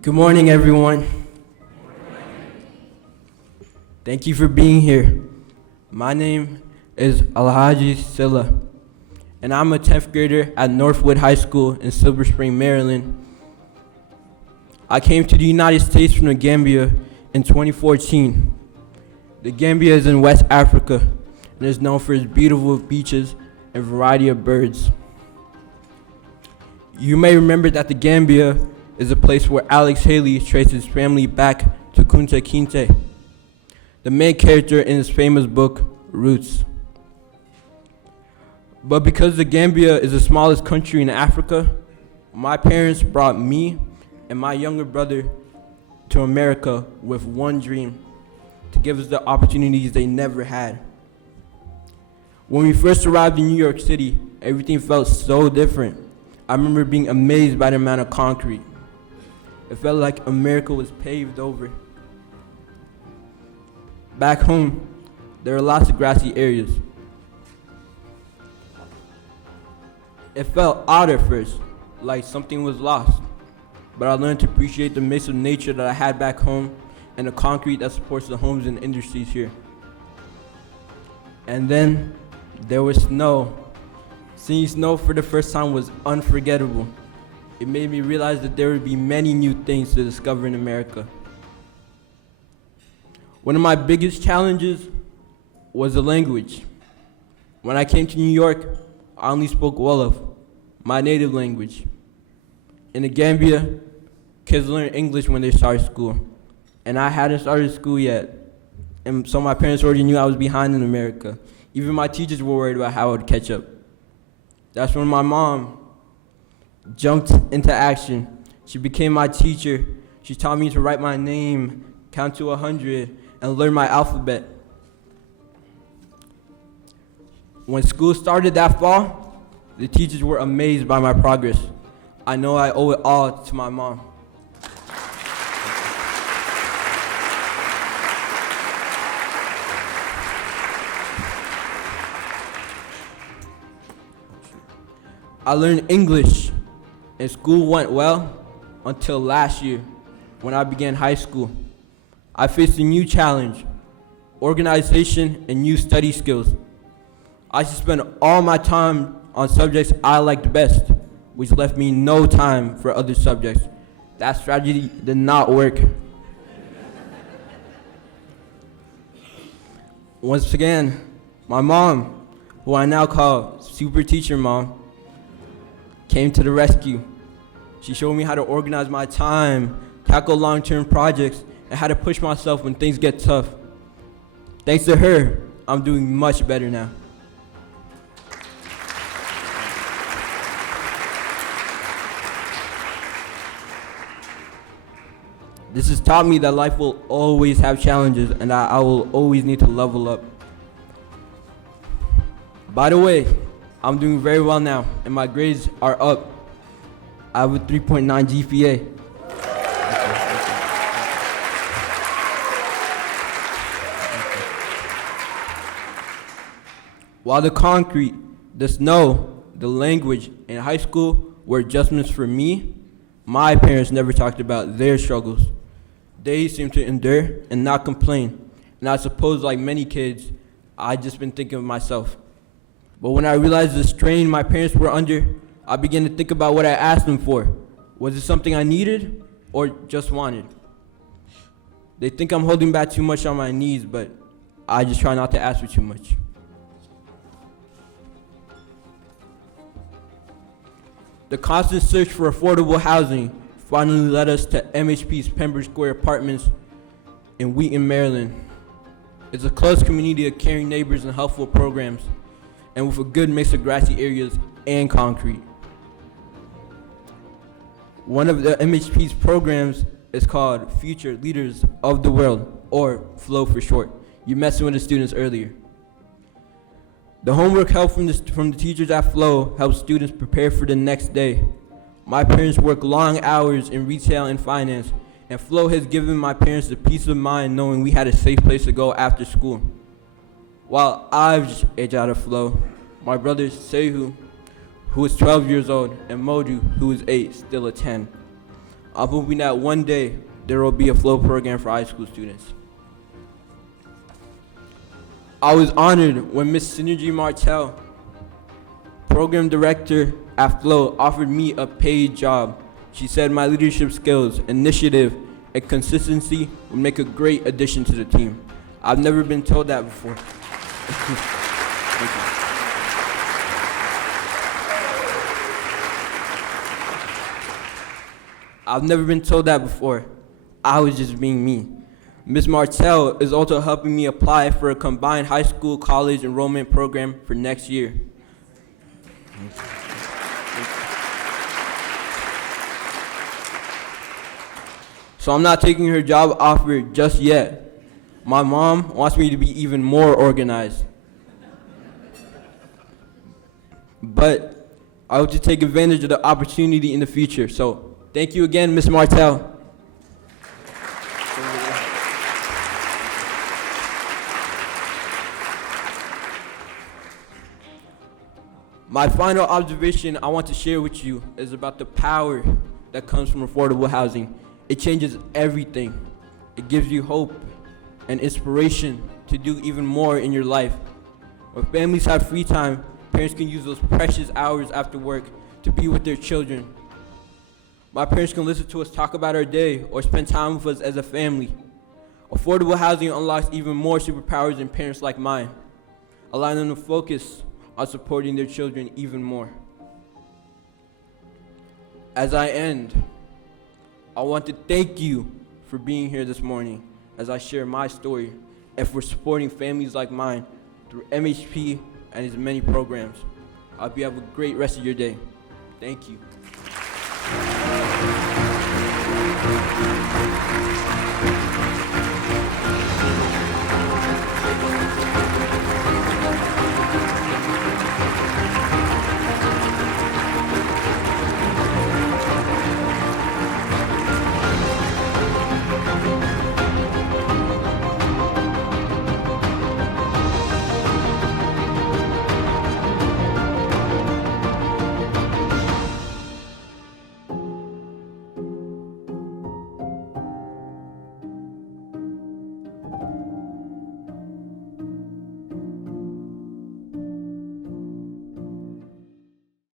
Good morning, everyone. Thank you for being here. My name is Alhagie Silla, and I'm a 10th grader at Northwood High School in Silver Spring, Maryland. I came to the United States from the Gambia in 2014. The Gambia is in West Africa and is known for its beautiful beaches and variety of birds. You may remember that the Gambia is a place where Alhagie traced his family back to Kunta Kinte, the main character in his famous book, Roots. But because the Gambia is the smallest country in Africa, my parents brought me and my younger brother to America with one dream: to give us the opportunities they never had. When we first arrived in New York City, everything felt so different. I remember being amazed by the amount of concrete. It felt like America was paved over. Back home, there are lots of grassy areas. It felt odd at first, like something was lost, but I learned to appreciate the mix of nature that I had back home and the concrete that supports the homes and industries here. And then there was snow. Seeing snow for the first time was unforgettable. It made me realize that there would be many new things to discover in America. One of my biggest challenges was the language. When I came to New York, I only spoke Wolof, my native language. In the Gambia, kids learn English when they start school, and I hadn't started school yet. And so my parents already knew I was behind in America. Even my teachers were worried about how I would catch up. That's when my mom jumped into action. She became my teacher. She taught me to write my name, count to 100, and learn my alphabet. When school started that fall, the teachers were amazed by my progress. I know I owe it all to my mom. I learned English, and school went well until last year when I began high school. I faced a new challenge: organization and new study skills. I should spend all my time on subjects I liked best, which left me no time for other subjects. That strategy did not work. Once again, my mom, who I now call Super Teacher Mom, came to the rescue. She showed me how to organize my time, tackle long-term projects, and how to push myself when things get tough. Thanks to her, I'm doing much better now. This has taught me that life will always have challenges and that I will always need to level up. By the way, I'm doing very well now, and my grades are up. I have a 3.9 GPA. While the concrete, the snow, the language, and high school were adjustments for me, my parents never talked about their struggles. They seemed to endure and not complain. And I suppose, like many kids, I'd just been thinking of myself. But when I realized the strain my parents were under, I began to think about what I asked them for. Was it something I needed or just wanted? They think I'm holding back too much on my needs, but I just try not to ask for too much. The constant search for affordable housing finally led us to MHP's Pembroke Square Apartments in Wheaton, Maryland. It's a close community of caring neighbors and helpful programs, and with a good mix of grassy areas and concrete. One of the MHP's programs is called Future Leaders of the World, or FLOW for short. You messing with the students earlier. The homework help from the teachers at FLOW helps students prepare for the next day. My parents work long hours in retail and finance, and FLOW has given my parents the peace of mind knowing we had a safe place to go after school. While I've just aged out of FLOW, my brothers Sehu, who is 12 years old, and Modu, who is 8, still attend. I'm hoping that one day there will be a flow program for high school students. I was honored when Ms. Synergy Martell, program director at Flow, offered me a paid job. She said my leadership skills, initiative, and consistency would make a great addition to the team. I've never been told that before. Thank you. I've never been told that before. I was just being me. Ms. Martell is also helping me apply for a combined high school college enrollment program for next year. So I'm not taking her job offer just yet. My mom wants me to be even more organized. But I hope to take advantage of the opportunity in the future. So thank you again, Ms. Martell. My final observation I want to share with you is about the power that comes from affordable housing. It changes everything. It gives you hope and inspiration to do even more in your life. When families have free time, parents can use those precious hours after work to be with their children. My parents can listen to us talk about our day or spend time with us as a family. Affordable housing unlocks even more superpowers in parents like mine, allowing them to focus on supporting their children even more. As I end, I want to thank you for being here this morning as I share my story and for supporting families like mine through MHP and its many programs. I hope you have a great rest of your day. Thank you.